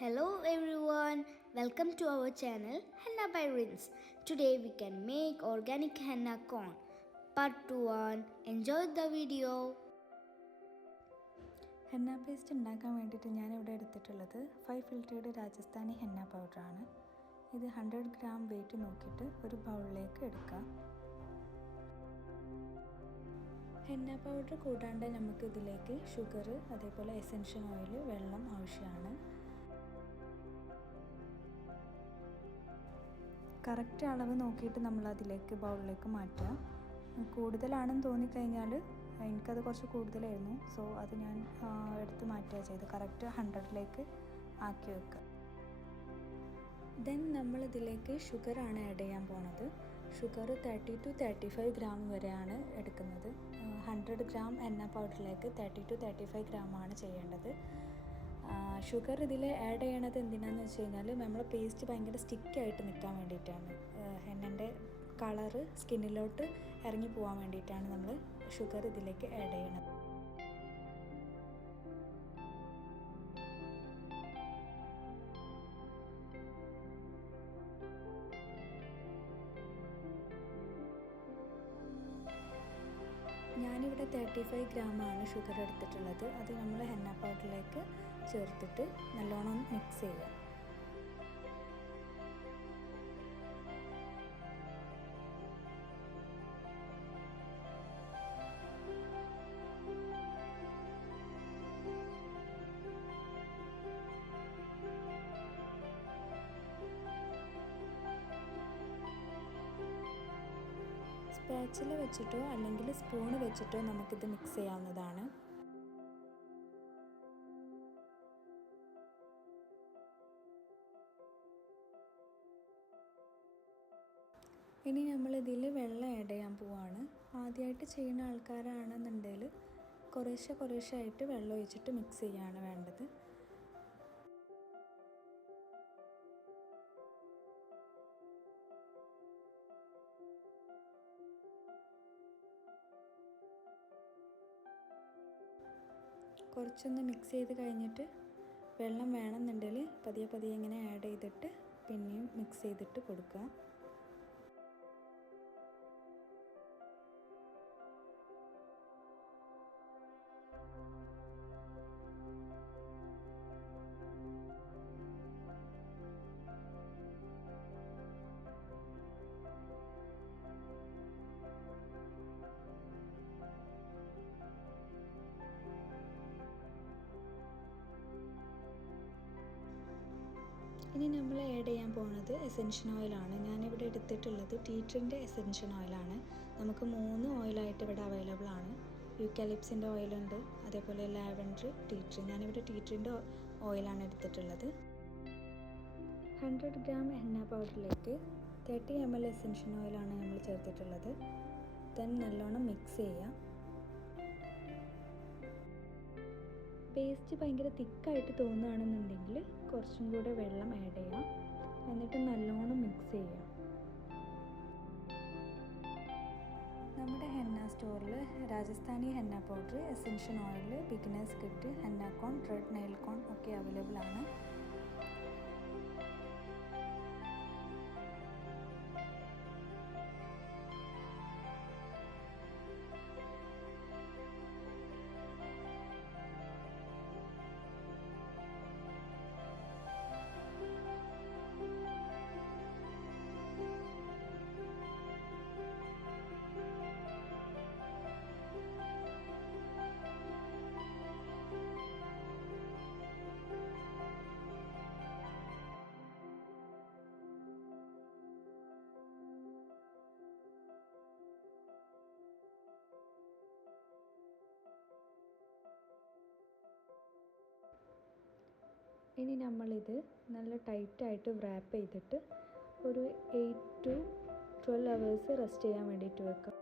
Hello everyone, welcome to our channel Henna by Rins. Today we can make organic henna corn. Part 1. Enjoy the video. Henna paste ഉണ്ടാക്കാൻ വേണ്ടിയിട്ട് ഞാനിവിടെ എടുത്തിട്ടുള്ളത് 5 filtered Rajasthani henna പൗഡറാണ്. ഇത് 100 gram weight നോക്കിയിട്ട് ഒരു ബൗളിലേക്ക് എടുക്കാം. ഹെന്ന പൗഡർ കൂടാണ്ട് നമുക്ക് ഇതിലേക്ക് ഷുഗർ, അതേപോലെ എസൻഷ്യൽ ഓയിൽ, വെള്ളം ആവശ്യമാണ്. കറക്റ്റ് അളവ് നോക്കിയിട്ട് നമ്മൾ അതിലേക്ക് ബൗളിലേക്ക് മാറ്റുക. കൂടുതലാണെന്ന് തോന്നിക്കഴിഞ്ഞാൽ എനിക്കത് കുറച്ച് കൂടുതലായിരുന്നു, സോ അത് ഞാൻ എടുത്ത് മാറ്റുക ചെയ്ത് കറക്റ്റ് 100ലേക്ക് ആക്കി വെക്കുക. ദെൻ നമ്മളിതിലേക്ക് ഷുഗറാണ് ആഡ് ചെയ്യാൻ പോണത്. ഷുഗർ 30 to 35 ഗ്രാം വരെയാണ് എടുക്കുന്നത്. 100 ഗ്രാം എണ്ണ പൗഡറിലേക്ക് 30 to 35 ഗ്രാമാണ് ചെയ്യേണ്ടത്. ഷുഗർ ഇതിൽ ആഡ് ചെയ്യണത് എന്തിനാണെന്ന് വെച്ച് കഴിഞ്ഞാൽ നമ്മളെ പേസ്റ്റ് ഭയങ്കര സ്റ്റിക്കായിട്ട് നിൽക്കാൻ വേണ്ടിയിട്ടാണ്. ഹെന്നൻ്റെ കളറ് സ്കിന്നിലോട്ട് ഇറങ്ങി പോകാൻ വേണ്ടിയിട്ടാണ് നമ്മൾ ഷുഗർ ഇതിലേക്ക് ആഡ് ചെയ്യണത്. ഞാനിവിടെ 35 ഗ്രാമാണ് ഷുഗർ എടുത്തിട്ടുള്ളത്. അത് നമ്മൾ ഹെന്ന പൗഡറിലേക്ക് ചേർത്തിട്ട് നല്ലോണം മിക്സ് ചെയ്യാം. സ്പാച്ചില വെച്ചിട്ടോ അല്ലെങ്കിൽ സ്പൂണ് വെച്ചിട്ടോ നമുക്കിത് മിക്സ് ചെയ്യാവുന്നതാണ്. ഇനി നമ്മളിതിൽ വെള്ളം ആഡ് ചെയ്യാൻ പോവാണ്. ആദ്യമായിട്ട് ചെയ്യുന്ന ആൾക്കാരാണെന്നുണ്ടെങ്കിൽ കുറേശ്ശെ ആയിട്ട് വെള്ളം ഒഴിച്ചിട്ട് മിക്സ് ചെയ്യാണ് വേണ്ടത്. കുറച്ചൊന്ന് മിക്സ് ചെയ്ത് കഴിഞ്ഞിട്ട് വെള്ളം വേണമെന്നുണ്ടെങ്കിൽ പതിയെ ഇങ്ങനെ ആഡ് ചെയ്തിട്ട് പിന്നെയും മിക്സ് ചെയ്തിട്ട് കൊടുക്കുക. ഇനി നമ്മൾ ആഡ് ചെയ്യാൻ പോകുന്നത് എസൻഷ്യൽ ഓയിലാണ്. ഞാനിവിടെ എടുത്തിട്ടുള്ളത് ടീ ട്രീൻ്റെ എസൻഷ്യൽ ഓയിലാണ്. നമുക്ക് 3 ഓയിലായിട്ട് ഇവിടെ അവൈലബിൾ ആണ്. യൂക്കാലിപ്സിൻ്റെ ഓയിലുണ്ട്, അതേപോലെ ലാവൻഡർ, ടീ ട്രീ. ഞാനിവിടെ ടീ ട്രീൻ്റെ ഓയിലാണ് എടുത്തിട്ടുള്ളത്. 100 ഗ്രാം എണ്ണ പൗഡറിലേക്ക് 30 ml എസൻഷ്യൽ ഓയിലാണ് നമ്മൾ ചേർത്തിട്ടുള്ളത്. ദെൻ നല്ലോണം മിക്സ് ചെയ്യാം. പേസ്റ്റ് ഭയങ്കര തിക്കായിട്ട് തോന്നുകയാണെന്നുണ്ടെങ്കിൽ കുറച്ചും കൂടെ വെള്ളം ആഡ് ചെയ്യാം. എന്നിട്ട് നല്ലോണം മിക്സ് ചെയ്യാം. നമ്മുടെ ഹെന്ന സ്റ്റോറിൽ Rajasthani henna powder, essential oil, beginners kit, henna cone, red nail cone ഒക്കെ അവൈലബിൾ ആണ്. ഇനി നമ്മളിത് നല്ല ടൈറ്റായിട്ട് റാപ്പ് ചെയ്തിട്ട് ഒരു 8 to 12 hours റെസ്റ്റ് ചെയ്യാൻ വേണ്ടിയിട്ട് വെക്കാം.